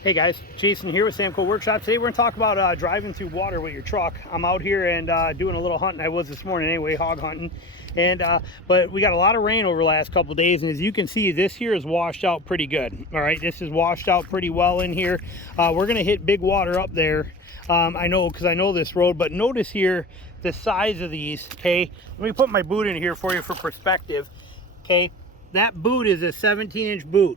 Hey guys, Jason here with Samco Workshop. Today we're going to talk about driving through water with your truck. I'm out here and doing a little hunting. I was this morning anyway, hog hunting. And but we got a lot of rain over the last couple days, and as you can see, this here is washed out pretty good. All right, this is washed out pretty well in here. We're going to hit big water up there. I know, because I know this road, but notice here the size of these. Okay, let me put my boot in here for you for perspective. Okay, that boot is a 17-inch boot.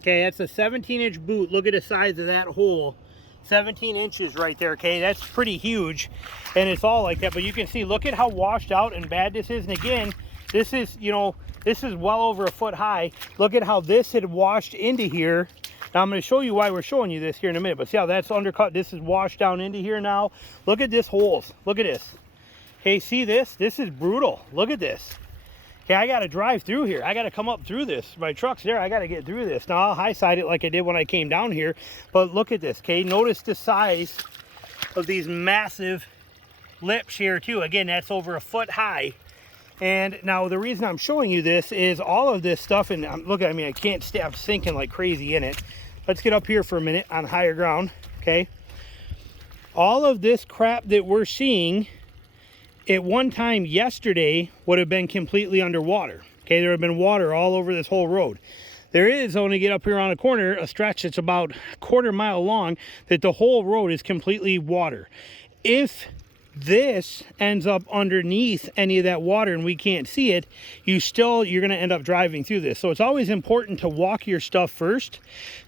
Okay, that's a 17-inch boot. Look at the size of that hole. 17 inches right there, okay? That's pretty huge, and it's all like that. But you can see, look at how washed out and bad this is. And again, this is, you know, this is well over a foot high. Look at how this had washed into here. Now, I'm going to show you why we're showing you this here in a minute. But see how that's undercut? This is washed down into here now. Look at this holes. Look at this. Okay, see this? This is brutal. Look at this. Okay, I got to drive through here. I got to come up through this. My truck's there. I got to get through this. Now, I'll high side it like I did when I came down here. But look at this, okay? Notice the size of these massive lips here, too. Again, that's over a foot high. And now the reason I'm showing you this is all of this stuff, and look at me, I can't stay, I'm sinking like crazy in it. Let's get up here for a minute on higher ground, okay? All of this crap that we're seeing at one time yesterday would have been completely underwater. Okay, there have been water all over this whole road. There is, only get up here on a corner, a stretch that's about a quarter-mile long, that the whole road is completely water. If this ends up underneath any of that water and we can't see it, you're going to end up driving through this. So it's always important to walk your stuff first,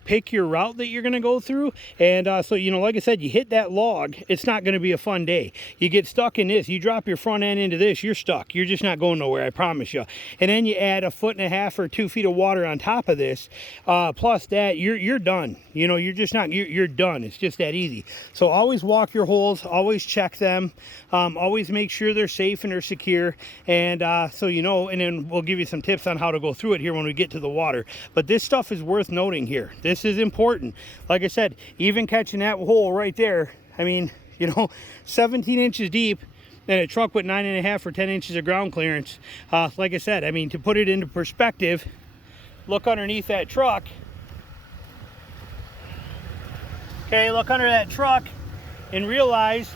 pick your route that you're going to go through, and so, you know, like I said, you hit that log, it's not going to be a fun day. You get stuck in this, you drop your front end into this, you're stuck. You're just not going nowhere, I promise you. And then you add 1.5 feet or 2 feet of water on top of this, plus that, you're done. You know, you're just not, you're done. It's just that easy. So always walk your holes, always check them, always make sure they're safe and they're secure, and so you know, and then we'll give you some tips on how to go through it here when we get to the water. But this stuff is worth noting here. This is important. Like I said, even catching that hole right there, I mean, you know, 17 inches deep and a truck with 9.5 or 10 inches of ground clearance. Like I said, I mean, to put it into perspective, look underneath that truck. Okay, look under that truck and realize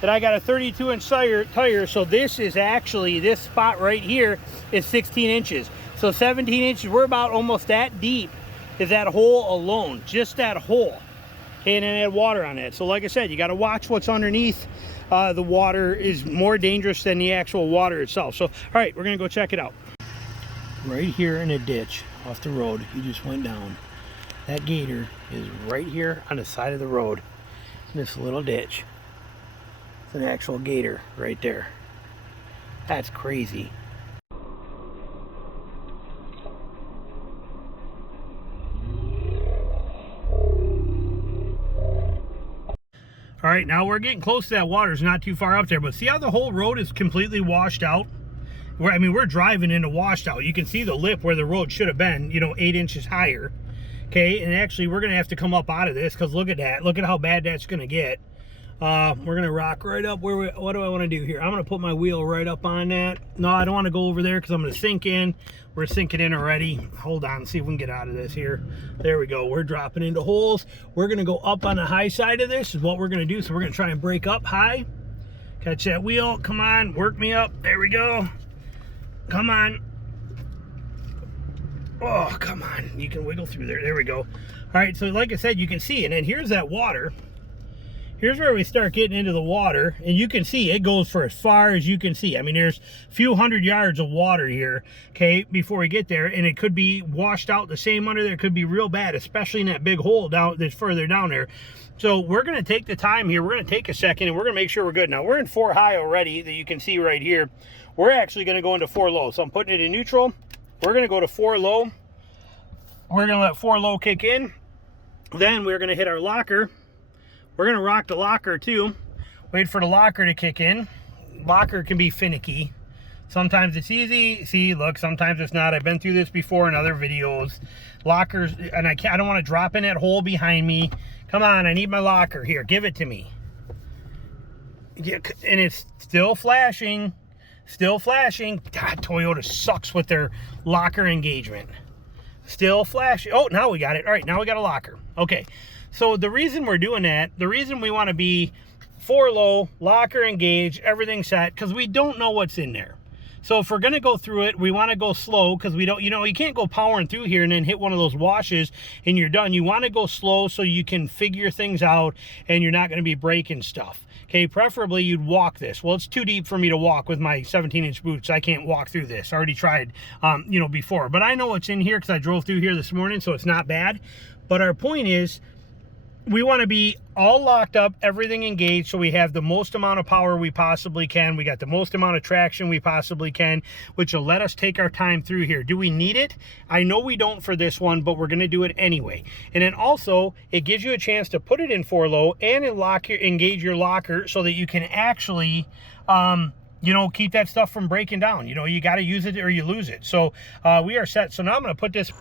that I got a 32-inch tire, so this is actually, this spot right here is 16 inches. So 17 inches, we're about almost that deep is that hole alone, just that hole. Okay, and then add water on it. So like I said, you got to watch what's underneath. The water is more dangerous than the actual water itself. So, all right, we're gonna go check it out. Right here in a ditch off the road, you just went down. That gator is right here on the side of the road in this little ditch. An actual gator right there. That's crazy. All right, now we're getting close to that water. It's not too far up there, but see how the whole road is completely washed out? I mean, we're driving into washed out. You can see the lip where the road should have been, you know, 8 inches higher. Okay, and actually we're gonna have to come up out of this because look at that. Look at how bad that's gonna get. We're gonna rock right up where what do I want to do here? I'm gonna put my wheel right up on that. No, I don't want to go over there because I'm gonna sink in. We're sinking in already. Hold on, see if we can get out of this here. There we go. We're dropping into holes. We're gonna go up on the high side of this is what we're gonna do. So we're gonna try and break up high. Catch that wheel. Come on, work me up. There we go. Come on. Oh, come on. You can wiggle through there. There we go. All right, so like I said, you can see, and then here's that water. Here's where we start getting into the water, and you can see it goes for as far as you can see. I mean, there's a few hundred yards of water here, okay, before we get there, and it could be washed out the same under there. It could be real bad, especially in that big hole down that's further down there. So we're going to take the time here. We're going to take a second, and we're going to make sure we're good. Now, we're in 4 high already that you can see right here. We're actually going to go into 4 low. So I'm putting it in neutral. We're going to go to 4 low. We're going to let 4 low kick in. Then we're going to hit our locker. We're going to rock the locker too. Wait for the locker to kick in. Locker can be finicky. Sometimes it's easy. See, look, sometimes it's not. I've been through this before in other videos. Lockers, and I don't want to drop in that hole behind me. Come on, I need my locker. Here, give it to me. Yeah, and it's still flashing. Still flashing. God, Toyota sucks with their locker engagement. Still flashing. Oh, now we got it. All right, now we got a locker. Okay, so the reason we're doing that, the reason we want to be 4 low, locker engaged, everything set, because we don't know what's in there. So if we're going to go through it, we want to go slow, because we don't, you know, you can't go powering through here and then hit one of those washes and you're done. You want to go slow so you can figure things out and you're not going to be breaking stuff. Okay, preferably you'd walk this. Well, it's too deep for me to walk with my 17-inch boots. I can't walk through this. I already tried, you know, before. But I know what's in here because I drove through here this morning, so it's not bad. But our point is, we want to be all locked up, everything engaged, so we have the most amount of power we possibly can. We got the most amount of traction we possibly can, which will let us take our time through here. Do we need it? I know we don't for this one, but we're going to do it anyway. And then also, it gives you a chance to put it in 4 low and engage your locker so that you can actually you know, keep that stuff from breaking down. You know, you got to use it or you lose it. So we are set. So now I'm going to put this.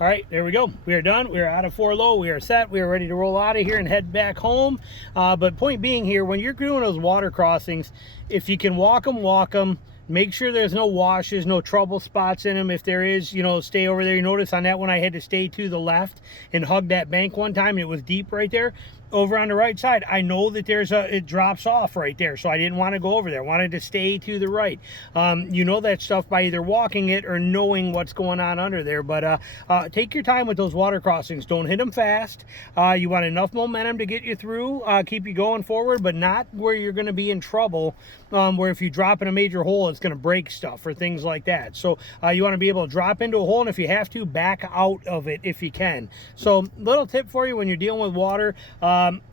All right, there we go. We are done. We are out of 4 low. We are set. We are ready to roll out of here and head back home. But point being here, when you're doing those water crossings, if you can walk them. Make sure there's no washes, no trouble spots in them. If there is, you know, stay over there. You notice on that one, I had to stay to the left and hug that bank one time. It was deep right there. Over on the right side, I know that it drops off right there, so I didn't want to go over there. I wanted to stay to the right. You know that stuff by either walking it or knowing what's going on under there. But take your time with those water crossings. Don't hit them fast. You want enough momentum to get you through, keep you going forward, but not where you're going to be in trouble, where if you drop in a major hole, it's going to break stuff or things like that. So you want to be able to drop into a hole, and if you have to, back out of it if you can. So little tip for you when you're dealing with water.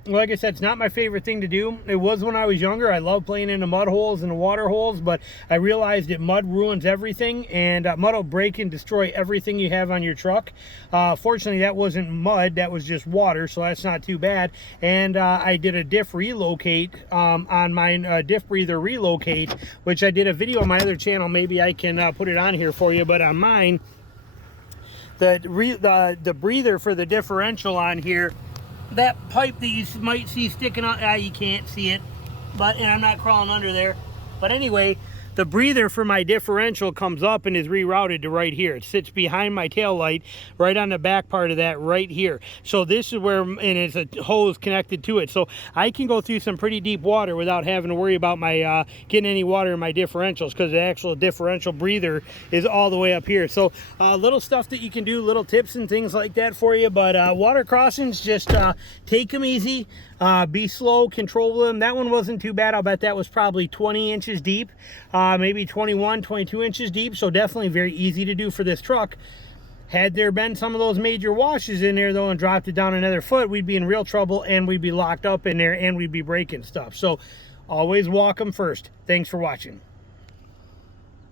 Like I said, it's not my favorite thing to do. It was when I was younger. I loved playing in the mud holes and the water holes, but I realized that mud ruins everything, and mud will break and destroy everything you have on your truck. Fortunately, that wasn't mud. That was just water, so that's not too bad. And I did a diff relocate on my diff breather relocate, which I did a video on my other channel. Maybe I can put it on here for you, but on mine, the breather for the differential on here, that pipe that you might see sticking out, you can't see it, and I'm not crawling under there. But anyway, the breather for my differential comes up and is rerouted to right here. It sits behind my tail light, right on the back part of that right here. So this is where, and it's a hose connected to it. So I can go through some pretty deep water without having to worry about my getting any water in my differentials, because the actual differential breather is all the way up here. So little stuff that you can do, little tips and things like that for you. But water crossings, just take them easy. Be slow, control them. That one wasn't too bad. I'll bet that was probably 20 inches deep, maybe 21, 22 inches deep. So definitely very easy to do for this truck. Had there been some of those major washes in there though and dropped it down another foot, we'd be in real trouble, and we'd be locked up in there, and we'd be breaking stuff. So always walk them first. Thanks for watching.